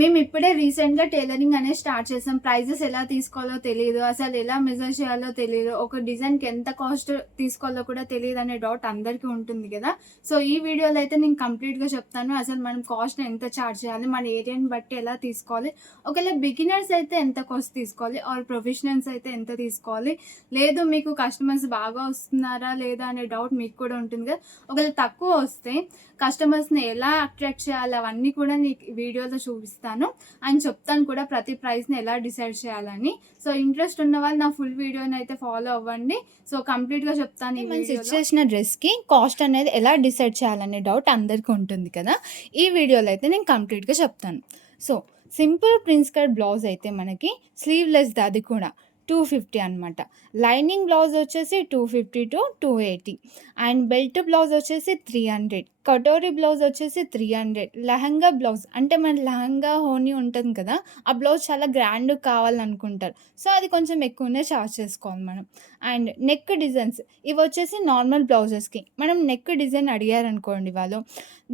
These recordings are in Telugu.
మేము ఇప్పుడే రీసెంట్గా టైలరింగ్ అనేది స్టార్ట్ చేసాం. ప్రైజెస్ ఎలా తీసుకోవాలో తెలియదు. అసలు ఎలా మెజర్ చేయాలో తెలియదు. ఒక డిజైన్కి ఎంత కాస్ట్ తీసుకోవాలో కూడా తెలియదు అనే డౌట్ అందరికీ ఉంటుంది కదా. సో ఈ వీడియోలో అయితే నేను కంప్లీట్గా చెప్తాను. అసలు మనం కాస్ట్ ఎంత చార్జ్ చేయాలి? మన ఏరియాని బట్టి ఎలా తీసుకోవాలి? ఒకవేళ బిగినర్స్ అయితే ఎంత కాస్ట్ తీసుకోవాలి? ఆర్ ప్రొఫెషనల్స్ అయితే ఎంత తీసుకోవాలి? లేదు మీకు కస్టమర్స్ బాగా వస్తున్నారా లేదా అనే డౌట్ మీకు కూడా ఉంటుంది కదా. ఒకవేళ తక్కువ వస్తే కస్టమర్స్ని ఎలా అట్రాక్ట్ చేయాలి? అవన్నీ కూడా నీకు వీడియోలో చూపిస్తాను. అండ్ చెప్తాను కూడా ప్రతి ప్రైస్ని ఎలా డిసైడ్ చేయాలని. సో ఇంట్రెస్ట్ ఉన్న వాళ్ళు నా ఫుల్ వీడియోని అయితే ఫాలో అవ్వండి. సో కంప్లీట్గా చెప్తాను ఈ మనం స్టిచ్. చేసిన డ్రెస్కి కాస్ట్ అనేది ఎలా డిసైడ్ చేయాలనే డౌట్ అందరికీ ఉంటుంది కదా. ఈ వీడియోలో అయితే నేను కంప్లీట్గా చెప్తాను. So simple prince cut blouse అయితే మనకి స్లీవ్లెస్ అది కూడా టూ ఫిఫ్టీ అనమాట లైనింగ్ బ్లౌజ్ వచ్చేసి two fifty to two eighty and belt blouse వచ్చేసి త్రీ హండ్రెడ్ కటోరీ బ్లౌజ్ వచ్చేసి త్రీ హండ్రెడ్ లెహంగా బ్లౌజ్ అంటే మన లెహంగా హోనీ ఉంటుంది కదా ఆ బ్లౌజ్ చాలా గ్రాండ్ కావాలనుకుంటారు. సో అది కొంచెం ఎక్కువనే చార్జ్ చేసుకోవాలి మనం. అండ్ నెక్ డిజైన్స్ ఇవి వచ్చేసి నార్మల్ బ్లౌజెస్కి. మనం నెక్ డిజైన్ అడిగారనుకోండి వాళ్ళు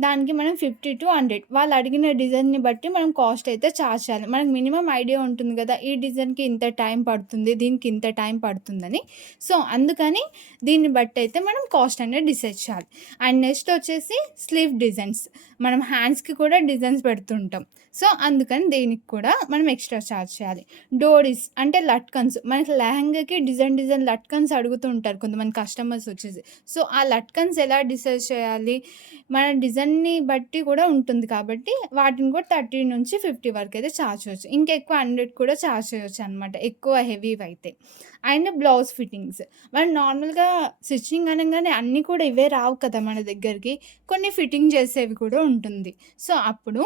దానికి మనం ఫిఫ్టీ టు హండ్రెడ్ వాళ్ళు అడిగిన డిజైన్ని బట్టి మనం కాస్ట్ అయితే చార్జ్ చేయాలి. మనకు మినిమం ఐడియా ఉంటుంది కదా ఈ డిజైన్కి ఇంత టైం పడుతుంది దీనికి ఇంత టైం పడుతుందని. సో అందుకని దీన్ని బట్టి అయితే మనం కాస్ట్ అనేది డిసైడ్ చేయాలి. అండ్ నెక్స్ట్ వచ్చేసి స్లీవ్ డిజైన్స్. మనం హ్యాండ్స్కి కూడా డిజైన్స్ పెడుతుంటాం. సో అందుకని దేనికి కూడా మనం ఎక్స్ట్రా ఛార్జ్ చేయాలి. డోరీస్ అంటే లట్కన్స్ మనకి లెహంగాకి డిజైన్ డిజైన్ లట్కన్స్ అడుగుతూ ఉంటారు కొంతమంది కస్టమర్స్ వచ్చేసి. సో ఆ లట్కన్స్ ఎలా డిసైడ్ చేయాలి? మన డిజైన్ని బట్టి కూడా ఉంటుంది కాబట్టి వాటిని కూడా థర్టీ నుంచి ఫిఫ్టీ వరకు అయితే ఛార్జ్ చేయొచ్చు. ఇంకెక్కువ హండ్రెడ్ కూడా ఛార్జ్ చేయొచ్చు అనమాట ఎక్కువ హెవీ అయితే. And blouse fittings. మనం నార్మల్గా స్టిచ్చింగ్ అనగానే అన్నీ కూడా ఇవే రావు కదా మన దగ్గరికి. కొన్ని ఫిట్టింగ్ చేసేవి కూడా ఉంటుంది. సో అప్పుడు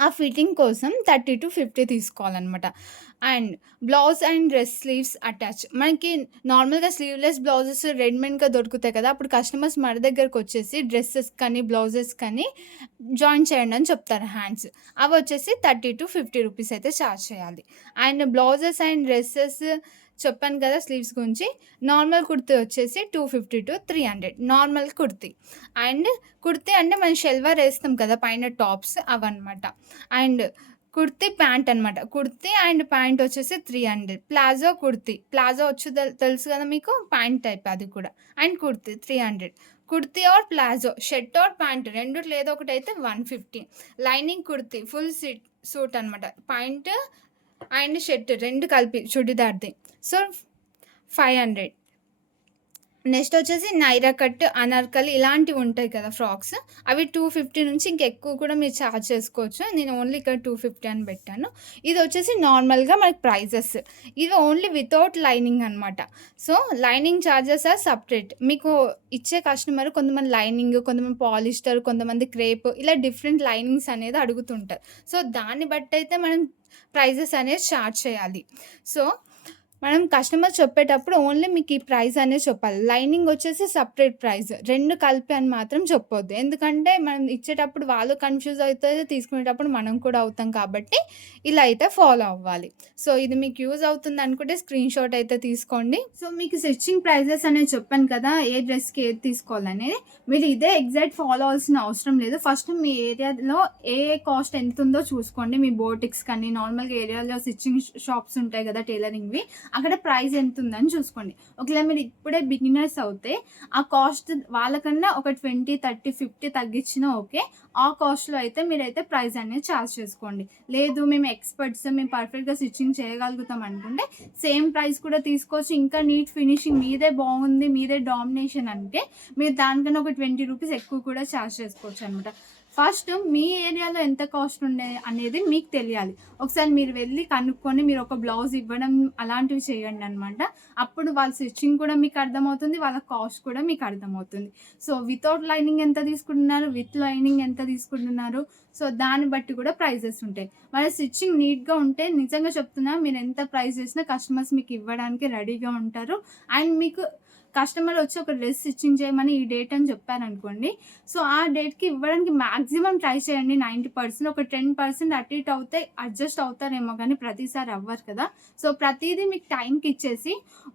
ఆ ఫిట్టింగ్ కోసం థర్టీ టు ఫిఫ్టీ తీసుకోవాలన్నమాట. And blouse and dress sleeves attach. మనకి నార్మల్గా స్లీవ్లెస్ బ్లౌజెస్ రెడీమేడ్గా దొరుకుతాయి కదా అప్పుడు కస్టమర్స్ మన దగ్గరకు వచ్చేసి డ్రెస్సెస్ కానీ బ్లౌజెస్ కానీ జాయిన్ చేయండి అని చెప్తారు హ్యాండ్స్. అవి వచ్చేసి థర్టీ టు ఫిఫ్టీ రూపీస్ అయితే ఛార్జ్ చేయాలి. అండ్ బ్లౌజెస్ అండ్ డ్రెస్సెస్ చెప్పాను కదా స్లీవ్స్ గురించి. నార్మల్ కుర్తీ వచ్చేసి two fifty to three hundred normal kurti. And kurti అంటే మనం షెల్వార్ వేస్తాం కదా పైన టాప్స్ అవన్నమాట. అండ్ కుర్తీ ప్యాంట్ అనమాట కుర్తీ అండ్ ప్యాంట్ వచ్చేసి three hundred palazzo kurti. Palazzo వచ్చి తెలుసు కదా మీకు? ప్యాంట్ టైప్ అది కూడా. And kurti three hundred kurti or palazzo. Shirt or pant. రెండు లేదో ఒకటి అయితే one fifty lining kurti. Full seat suit అనమాట ప్యాంట్ అండ్ షర్ట్ రెండు కలిపి చుడిదార్ది. So five hundred. నెక్స్ట్ వచ్చేసి నైరా కట్ అనార్కలి ఇలాంటివి ఉంటాయి కదా ఫ్రాక్స్. అవి టూ ఫిఫ్టీ నుంచి ఇంకెక్కువ కూడా మీరు ఛార్జ్ చేసుకోవచ్చు. నేను ఓన్లీ ఇక్కడ టూ ఫిఫ్టీ అని పెట్టాను. ఇది వచ్చేసి నార్మల్గా మనకి ప్రైజెస్. ఇది ఓన్లీ వితౌట్ లైనింగ్ అనమాట so lining charges are separate. మీకు ఇచ్చే కస్టమర్ కొంతమంది లైనింగ్ కొంతమంది పాలిస్టర్ కొంతమంది క్రేప్ ఇలా డిఫరెంట్ లైనింగ్స్ అనేది అడుగుతుంటారు. సో దాన్ని బట్టి అయితే మనం ప్రైజెస్ అనేది ఛార్జ్ చేయాలి. సో మనం కస్టమర్ చెప్పేటప్పుడు ఓన్లీ మీకు ఈ ప్రైస్ అనేది చెప్పాలి. లైనింగ్ వచ్చేసి సపరేట్ ప్రైస్ రెండు కలిపి అని మాత్రం చెప్పొద్దు. ఎందుకంటే మనం ఇచ్చేటప్పుడు వాళ్ళు కన్ఫ్యూజ్ అవుతుంది తీసుకునేటప్పుడు మనం కూడా అవుతాం కాబట్టి ఇలా అయితే ఫాలో అవ్వాలి. సో ఇది మీకు యూజ్ అవుతుంది అనుకుంటే స్క్రీన్ షాట్ అయితే తీసుకోండి. సో మీకు స్టిచ్చింగ్ ప్రైజెస్ అనేది చెప్పాను కదా ఏ డ్రెస్కి ఏది తీసుకోవాలనేది మీరు ఇదే ఎగ్జాక్ట్ ఫాలో అవ్వాల్సిన అవసరం లేదు. ఫస్ట్ మీ ఏరియాలో ఏ కాస్ట్ ఎంత ఉందో చూసుకోండి. మీ బోటిక్స్ కానీ నార్మల్గా ఏరియాలో స్టిచ్చింగ్ షాప్స్ ఉంటాయి కదా టైలరింగ్వి అక్కడ ప్రైస్ ఎంత ఉందని చూసుకోండి. ఒకవేళ మీరు ఇప్పుడే బిగినర్స్ అవుతే ఆ కాస్ట్ వాళ్ళకన్నా ఒక ట్వంటీ థర్టీ ఫిఫ్టీ తగ్గించినా ఓకే. ఆ కాస్ట్లో అయితే మీరైతే ప్రైస్ అనేది ఛార్జ్ చేసుకోండి. లేదు మేము ఎక్స్పర్ట్స్ మేము పర్ఫెక్ట్గా స్టిచ్చింగ్ చేయగలుగుతాం అనుకుంటే సేమ్ ప్రైస్ కూడా తీసుకోవచ్చు. ఇంకా నీట్ ఫినిషింగ్ మీదే బాగుంది మీదే డామినేషన్ అంటే మీరు దానికన్నా ఒక ట్వంటీ రూపీస్ ఎక్కువ కూడా ఛార్జ్ చేసుకోవచ్చు అనమాట ఫస్ట్ మీ ఏరియాలో ఎంత కాస్ట్ ఉండే అనేది మీకు తెలియాలి. ఒకసారి మీరు వెళ్ళి కనుక్కొని మీరు ఒక బ్లౌజ్ ఇవ్వడం అలాంటివి చేయండి అనమాట అప్పుడు వాళ్ళ స్టిచ్చింగ్ కూడా మీకు అర్థమవుతుంది వాళ్ళ కాస్ట్ కూడా మీకు అర్థమవుతుంది. సో వితౌట్ లైనింగ్ ఎంత తీసుకుంటున్నారు? విత్ లైనింగ్ ఎంత తీసుకుంటున్నారు? సో దాన్ని బట్టి కూడా ప్రైజెస్ ఉంటాయి. వాళ్ళ స్టిచ్చింగ్ నీట్గా ఉంటే నిజంగా చెప్తున్నా మీరు ఎంత ప్రైస్ చేసినా కస్టమర్స్ మీకు ఇవ్వడానికి రెడీగా ఉంటారు. అండ్ మీకు కస్టమర్ వచ్చి ఒక డ్రెస్ స్టిచ్చింగ్ చేయమని ఈ డేట్ అని చెప్పారనుకోండి. సో ఆ డేట్కి ఇవ్వడానికి మ్యాక్సిమం ట్రై చేయండి. నైంటీ పర్సెంట్ ఒక టెన్ పర్సెంట్ అటు ఇటు అవుతే అడ్జస్ట్ అవుతారేమో కానీ ప్రతిసారి అవ్వరు కదా. సో ప్రతిదీ మీకు టైంకి ఇచ్చేసి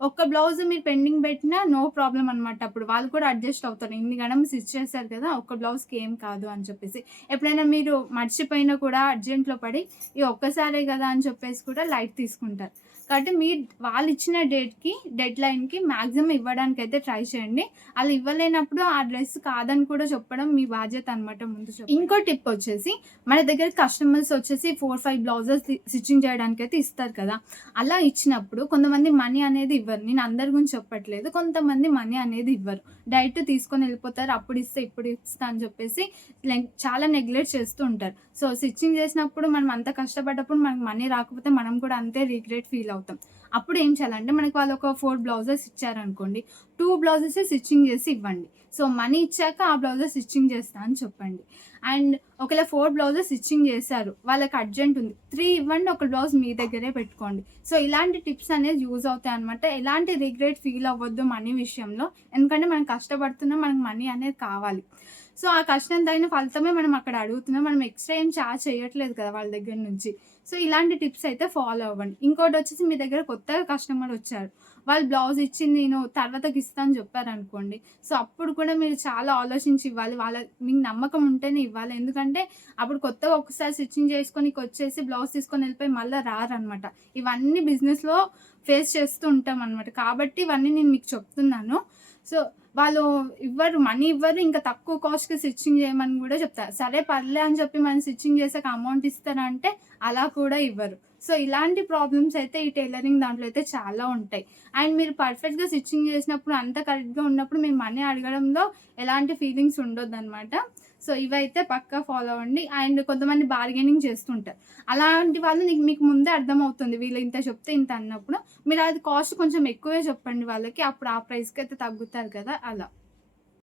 ఒక్క బ్లౌజ్ మీరు పెండింగ్ పెట్టినా నో ప్రాబ్లం అనమాట అప్పుడు వాళ్ళు కూడా అడ్జస్ట్ అవుతారు. ఇన్ని గణం స్టిచ్ చేశారు కదా ఒక్క బ్లౌజ్కి ఏం కాదు అని చెప్పేసి. ఎప్పుడైనా మీరు మర్చిపోయినా కూడా అర్జెంట్లో పడి ఈ ఒక్కసారే కదా అని చెప్పేసి కూడా లైట్ తీసుకుంటారు. కాబట్టి మీ వాళ్ళు ఇచ్చిన డేట్కి డెడ్ లైన్కి మ్యాక్సిమం ఇవ్వడానికి అయితే ట్రై చేయండి. అలా ఇవ్వలేనప్పుడు ఆ డ్రెస్ కాదని కూడా చెప్పడం మీ బాధ్యత అనమాట ముందు ఇంకో టిప్ వచ్చేసి మన దగ్గర కస్టమర్స్ వచ్చేసి ఫోర్ ఫైవ్ బ్లౌజెస్ స్టిచ్చింగ్ చేయడానికి అయితే ఇస్తారు కదా. అలా ఇచ్చినప్పుడు కొంతమంది మనీ అనేది ఇవ్వరు. నేను అందరి గురించి చెప్పట్లేదు. కొంతమంది మనీ అనేది ఇవ్వరు. డైరెక్ట్ తీసుకొని వెళ్ళిపోతారు. అప్పుడు ఇస్తే ఇప్పుడు ఇస్తా అని చెప్పేసి చాలా నెగ్లెక్ట్ చేస్తూ ఉంటారు. సో స్టిచ్చింగ్ చేసినప్పుడు మనం అంత కష్టపడ్డప్పుడు మనకు మనీ రాకపోతే మనం కూడా అంతే రిగ్రెట్ ఫీల్ అవుతాం. అప్పుడు ఏం చేయాలంటే మనకి వాళ్ళు ఒక ఫోర్ బ్లౌజెస్ ఇచ్చారనుకోండి టూ బ్లౌజెస్ స్టిచ్చింగ్ చేసి ఇవ్వండి. సో మనీ ఇచ్చాక ఆ బ్లౌజెస్ స్టిచ్చింగ్ చేస్తా అని చెప్పండి. అండ్ ఒకవేళ ఫోర్ బ్లౌజెస్ స్టిచ్చింగ్ చేశారు వాళ్ళకి అర్జెంట్ ఉంది త్రీ ఇవ్వండి ఒక బ్లౌజ్ మీ దగ్గరే పెట్టుకోండి. సో ఇలాంటి టిప్స్ అనేది యూజ్ అవుతాయి అనమాట ఎలాంటి రిగ్రెట్ ఫీల్ అవ్వద్దు మనీ విషయంలో ఎందుకంటే మనం కష్టపడుతున్నాం మనకు మనీ అనేది కావాలి. సో ఆ కష్టం తగిన ఫలితమే మనం అక్కడ అడుగుతున్నాం. మనం ఎక్స్ట్రా ఏం చార్జ్ చేయట్లేదు కదా వాళ్ళ దగ్గర నుంచి. సో ఇలాంటి టిప్స్ అయితే ఫాలో అవ్వండి. ఇంకోటి వచ్చేసి మీ దగ్గర కొత్తగా కస్టమర్ వచ్చారు. వాళ్ళు బ్లౌజ్ ఇచ్చింది నేను తర్వాతకి ఇస్తాను చెప్పారనుకోండి. సో అప్పుడు కూడా మీరు చాలా ఆలోచించి ఇవ్వాలి. వాళ్ళ మీకు నమ్మకం ఉంటేనే ఇవ్వాలి. ఎందుకంటే అప్పుడు కొత్తగా ఒకసారి స్టిచ్చింగ్ చేసుకొని వచ్చేసి బ్లౌజ్ తీసుకొని వెళ్ళిపోయి మళ్ళీ రారనమాట ఇవన్నీ బిజినెస్లో ఫేస్ చేస్తూ ఉంటాం అనమాట కాబట్టి ఇవన్నీ నేను మీకు చెప్తున్నాను. సో వాళ్ళు ఇవ్వరు మనీ ఇవ్వరు ఇంకా తక్కువ కాస్ట్కి స్టిచ్చింగ్ చేయమని కూడా చెప్తారు. సరే పర్లే అని చెప్పి మనం స్టిచ్చింగ్ చేసాక అమౌంట్ ఇస్తారంటే అలా కూడా ఇవ్వరు. సో ఇలాంటి ప్రాబ్లమ్స్ అయితే ఈ టైలరింగ్ దాంట్లో అయితే చాలా ఉంటాయి. అండ్ మీరు పర్ఫెక్ట్గా స్టిచ్చింగ్ చేసినప్పుడు అంత కరెక్ట్గా ఉన్నప్పుడు మీరు మనీ అడగడంలో ఎలాంటి ఫీలింగ్స్ ఉండొద్దు అనమాట సో ఇవైతే పక్కా ఫాలో అవ్వండి అండ్ కొంతమంది బార్గెనింగ్ చేస్తుంటారు. అలాంటి వాళ్ళు నీకు మీకు ముందే అర్థమవుతుంది. వీళ్ళు ఇంత చెప్తే ఇంత అన్నప్పుడు. మీరు అది కాస్ట్ కొంచెం ఎక్కువే చెప్పండి వాళ్ళకి. అప్పుడు ఆ ప్రైస్కి అయితే తగ్గుతారు కదా అలా.